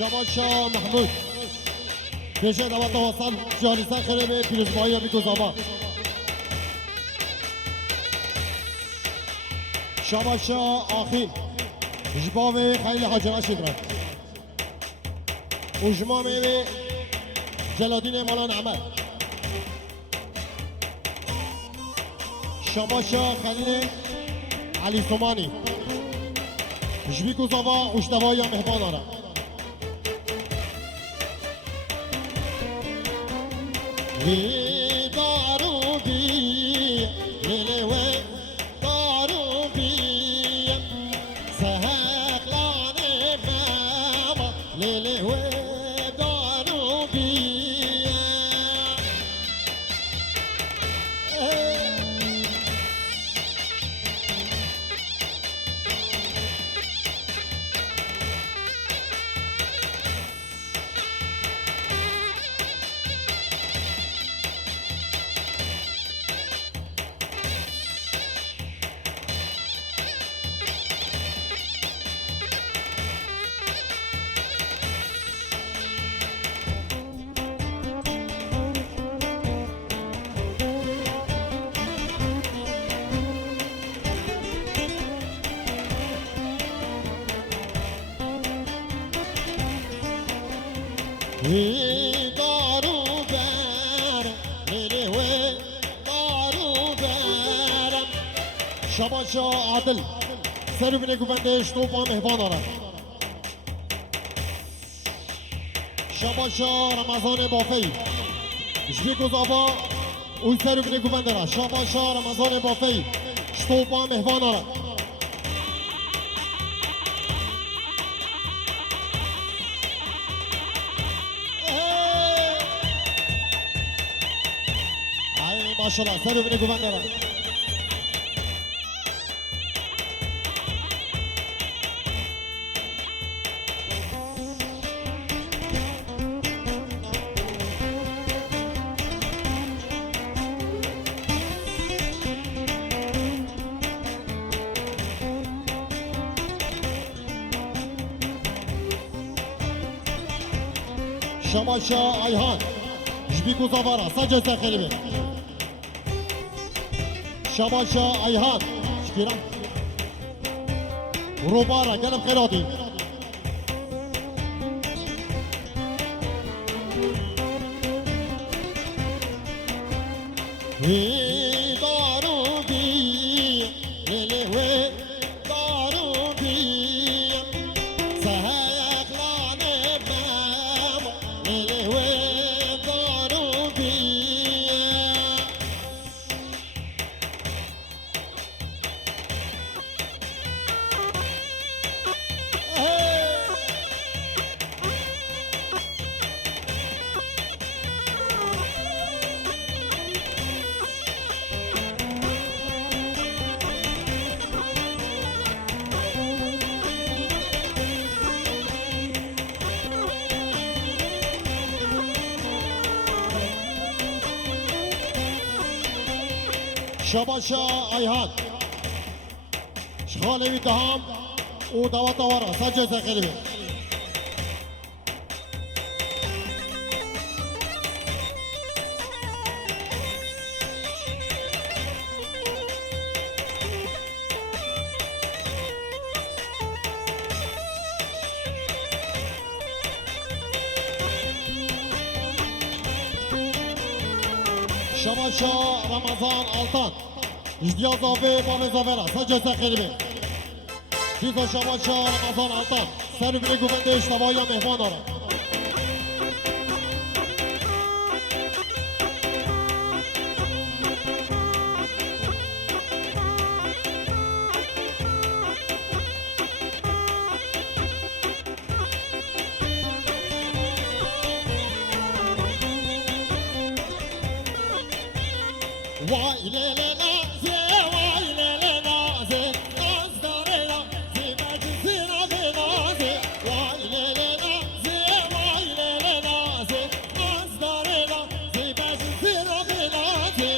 شماشا محمود پیش دوات وصل جانیسان خیره به پیروزبایی ها بیگوزاوا شماشا آخیل جباوی خیلی حاجرا شدرد و جمامه به جلادین مالان عمل شماشا خلیل علی سومانی جبی کوزاوا اشتوایی مهمان آره وی دارو بی لیلوی دارو بی سهقلان ماما لیلوی دارو بی وی دارو برم لیلی وی دارو برم شباشا عادل سر بینه گوندهش تو با مهمان آرد شباشا رمضان بافی جوی گذابا اوی سر بینه گونده را شباشا رمضان بافی تو با مهمان آرد ماشاءالله سر بینه گونده را شماشا ایهان جبی کوزاوارا سجل سخیلی بی شماشا ایهان شکیرم روبارا گلم خیراتی وی دارو بی لیلی وی دارو بی سهقلان ماما لیلی وی دارو بی شباشا ایهان شخاله دهام و دوات وارا سجل سخیلی بی شباشا رمضان آلتان اجدیاز آبه با مزاوره سجل سخیلی بی چیزا شباشا رمضان آلتان سر بینه گونده اشتوایی مهمان آره وای لیلی نازی وای لیلی نازی ناز داره نازی مجلسی نازی نازی وای لیلی نازی وای لیلی نازی ناز داره نازی مجلسی نازی نازی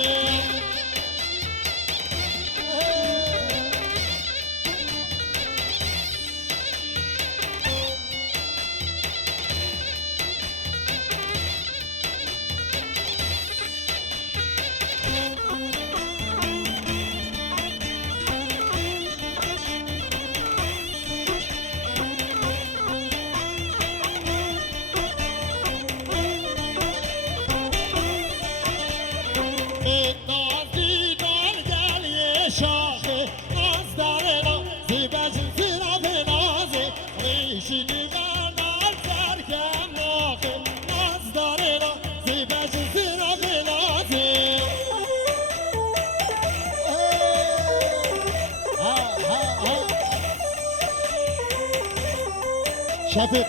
شفیق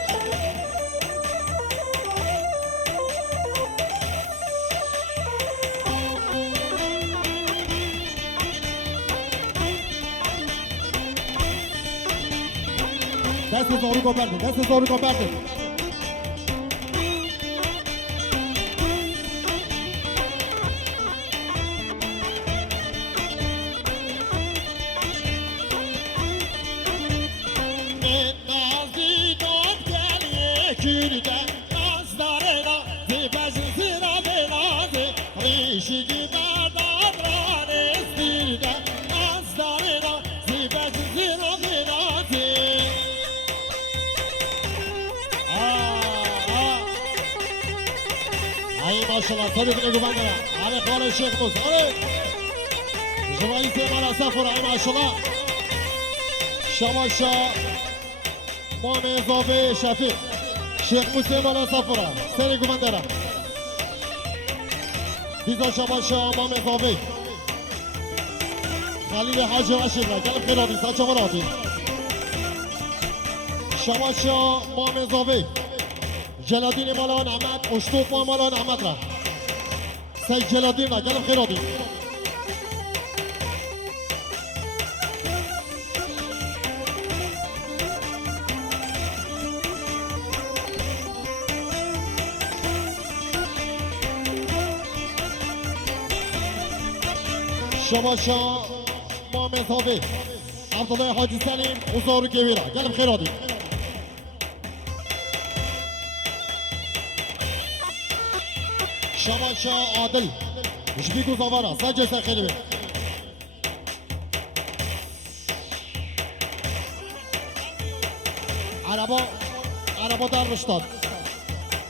دست زارو کو برده دست زارو کو برده ماشاءالله صديق نيجو بندرة على خوان الشيخ موسى علي جمالي تيمانا سفر علي ما شاء الله شماشا مامي زوفي شفيق شيخ موسى مالا سفر سنيجو بندرة ديزا شماشا مامي زوفي خليل حاج رشيد قلب خيراتي ساتشا مراتي شماشا مامي زوفي جلادين مالا نعمت اشتوف مالا نعمت را سيد جلادين را قلب خيراتي شباشا مامي صافي عبد الله حاجي سليم وزارو كبيرة قلب خيراتي شباشا عادل مش بيكو زوارا سجل سخيلي عربا در مشتاد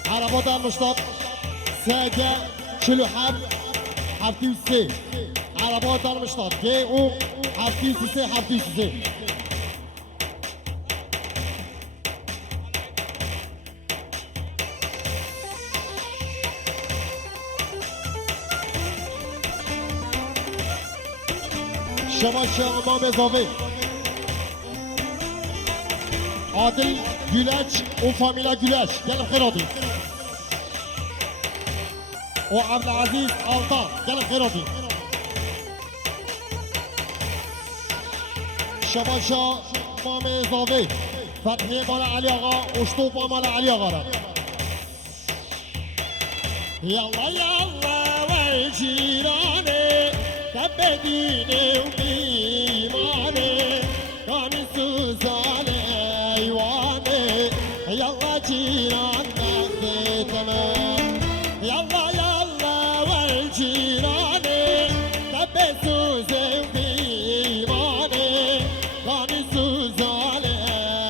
عربا در مشتاد سجل شلو حب حبتي وسي عربا در مشتاد كي او حبتي وسي حبتي وسي شماشا امام اضافه عادل گلچ و فامیلا گلچ گلم خیراتی و عبدالعزیز آلتا گلم خیراتی شماشا امام اضافه فتحی مال علی آقا اشتوف مال علی آقا را یالله یالله و جیرانه تبدینه و بیمانه کامی سوزانه ایوانه یالله جیران نخده تمام یالله یالله و جیرانه تب سوزه و بیمانه کامی سوزانه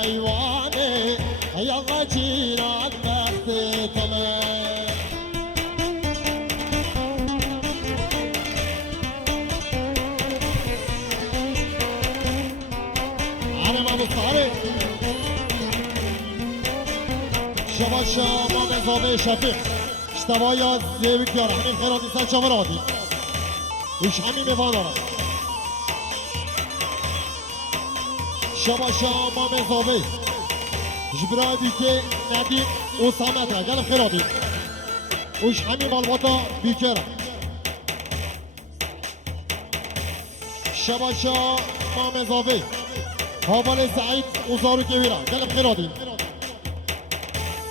ایوانه یالله جیران نخده تمام شباشا امام اضافه شفیق اشتباه یا زیوی کیاره همین خیراتی سن شما را آدید وش همین میوان دارد شباشا امام اضافه جبرای بیکه ندیم او سامت را گلم خیراتی وش همین مالباتا بیکه را شباشا امام اضافه حوال سعید اوزارو کبیره گلم خیراتی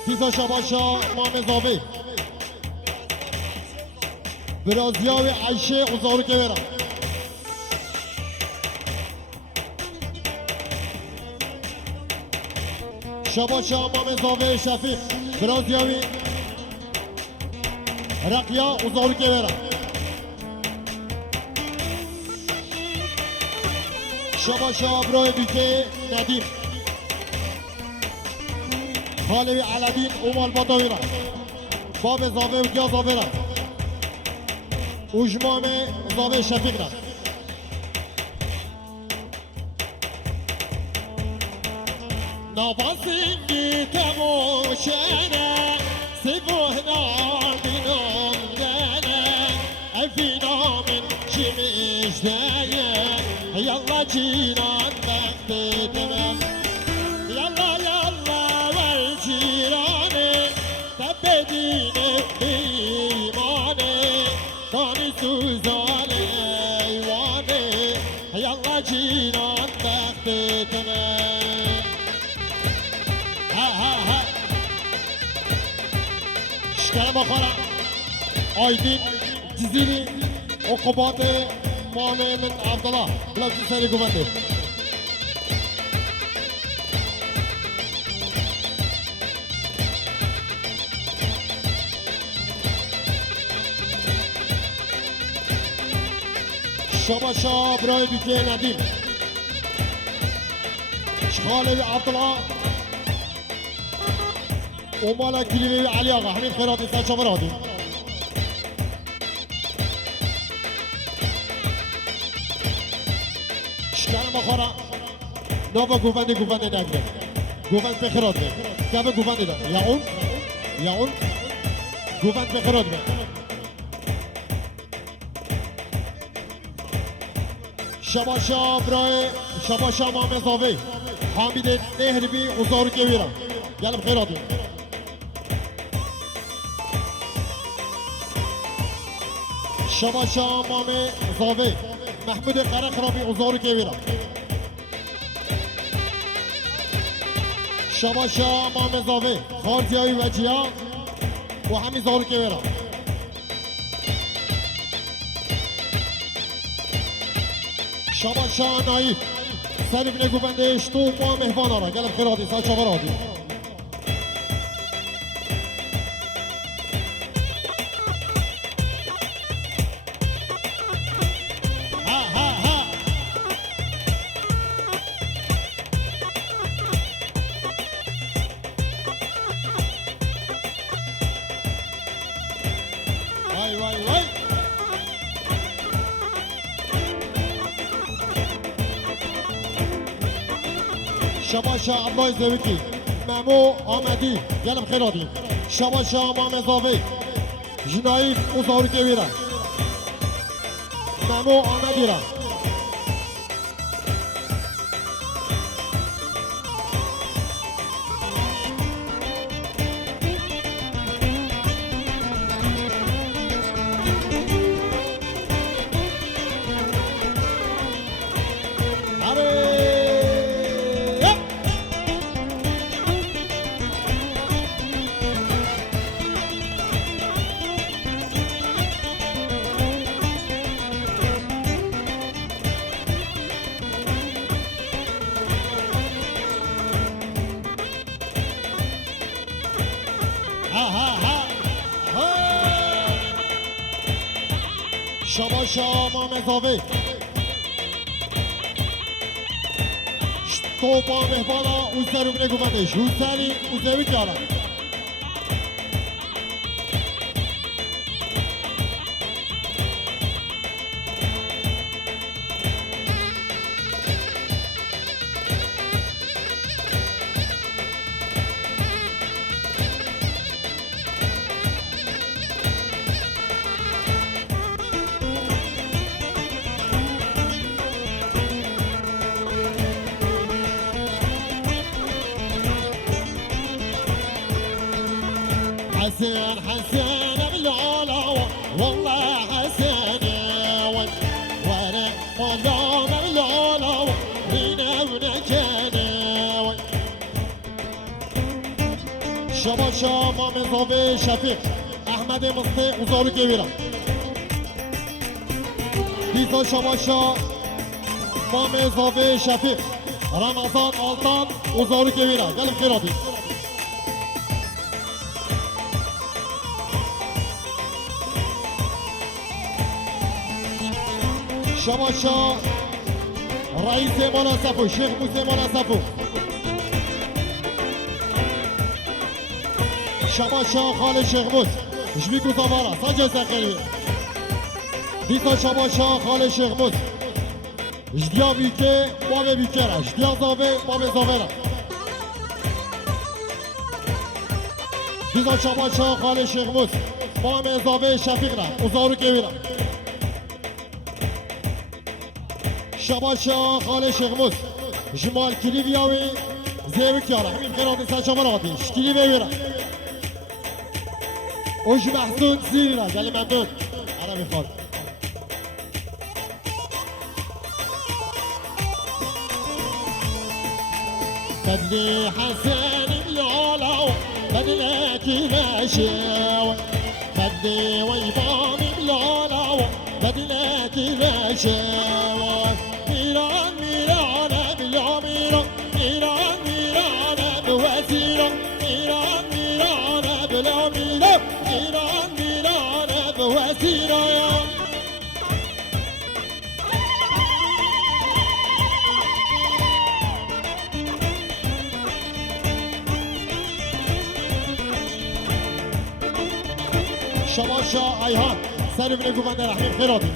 دیزا شباشا امام اضافه برازیاوی عیشه اوزارو کبیره شباشا امام اضافه شفیق برازیاوی رقیا اوزارو کبیره شباشا برای بیکه ندیم خالوی علدین اومال باتاوی را باب زاوه و گیا زاوه را اوجمام زاوه شفیق را نفسینگی تموشنه سیبوه ناردینم دنه افینا من شمیش دنه یالله جینان بختی تمام یالله یالله اشکال بخورم آیدین جزیری عقوبات مامه من عبدالله بلافزی سری گوونده شباشا برای بیکه ندیم شخاله عبدالله ومالا كليبي علي آقا همین خیراتی سر شما را دیم شکر مخورا نوبا گوونده نگره گووند به خیرات به گوه گوونده دا یا اون گووند به خیرات به شباشا برای شباشا مام زاوی حامد نهربی اوزارو کبیرا گلم خیراتی شباشا مام زاوی محمود قرق رابی اوزارو کبیرا شباشا مام زاوی خارزیای وجیا و همی زارو کبیرا شباشا نایف سریف نگوبنده اشتو ما مهوان آرا گلم خیراتی سا چاور آدی شباشا عبای زویکی ممو آمدی گلم خیراتی شباشا مام زاوی جنایف اوزارو کبیرا ممو آمدی را شباشا مام زاوی تو با مهبانا اوزارو بینه گومندش اوزاری اوزاوی کارم حسين بالعلا والله حسين وانا والله بالعلا هنا ونكنا شباشا مام زاوی شفیق احمد مصطفی اوزارو کبیرا دیزا شباشا مام زاوی شفیق رمضان آلتان اوزارو کبیرا گلم خیراتی شباشا رئیس مناسبو شیخ موسی مناسبو شباشا خال شیخ موس جبیکو زوارا سانجا سخیری دیسا شباشا خال شیخ موس جدیا بیکه باب بیکره جدیا زاوه باب زاوه دیسا شباشا خال شیخ موس باب زاوه شفیق را اوزارو کبیره شباشا خال شیخموس جمال کلی بیاوی زیوی کاره همین خیراتی سر شما را دیش کلی بیویره اوش محسون زیری را گلی ممنون عربی خال بدلی حسن بیالا بدلك ماشي بدي ويبامي بلالا بدلك ماشي ميران ميران بلا ميران ميران ميران بوزيرا ميران ميران بلا ميران ميران ميران بوزيرا شماشا ایهان سر ابن گوبنده رحمیم خیرادی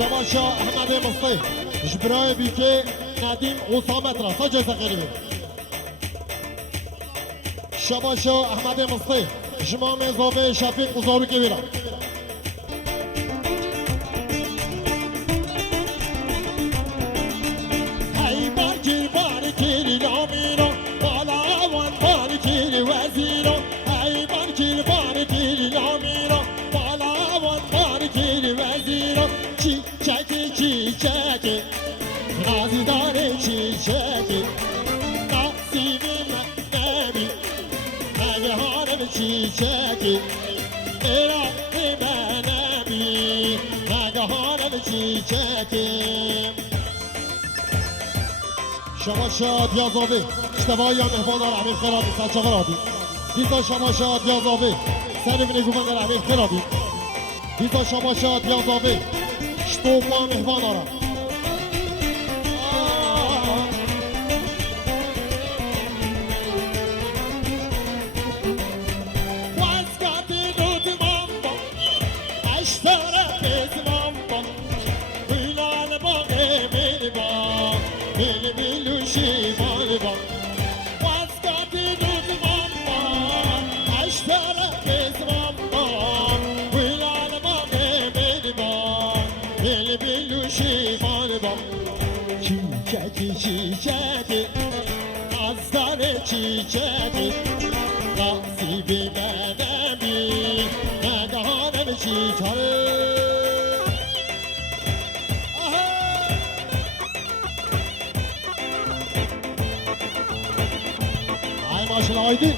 شماشا احمد مصطفی جبرای بیکه ندیم اسامت را سجا سقریبه شماشا احمد مصطفی جمام زاوه شفیق وزارو که بیرم ای بارکیر بارکیری نامیرا بالاوان بارکیری وزیرا ای بارکیر بارکیری نامیرا بالاوان بارکیری وزیرا چی چکی نازی داره چی چکی نصیبی من نبی نگهانم چی چکی ایرانی من نبی نگهانم چی چکی شما شاد یازاوی اشتباهی یا مهمان رحمین خرابی سچا خرابی دیزا شما شاد یازاوی سر بینی گومن رحمین خرابی دیزا شما شاد یازاوی اشتوما مهمان را çiçeği azlar çiçeği nasibi benim naganem çiçeği ay maşallah aydın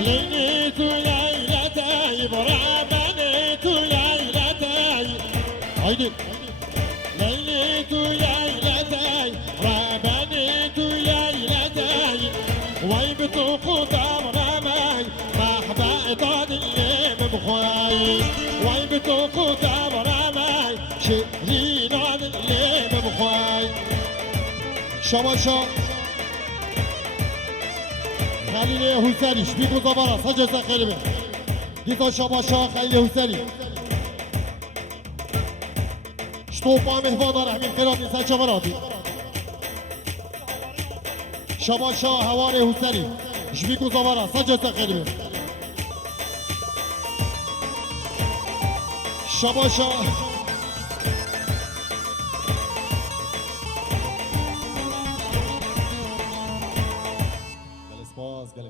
ليلي ليلتي برابني ليلتي هيدي ليلي ليلتي رابني ليلتي ويبتو قدام رمي محبأت اللي بخواي ويبتو قدام رمي شيرين اللي بخواي شماشا خلیل حسینی شبیق و زبارا سجزه خیلی دیتا شباشا خلیل حسینی شتوپا مهوان رحمین خیراتی سجا براتی شباشا هوار حسینی شبیق و زبارا سجزه خیلی شباشا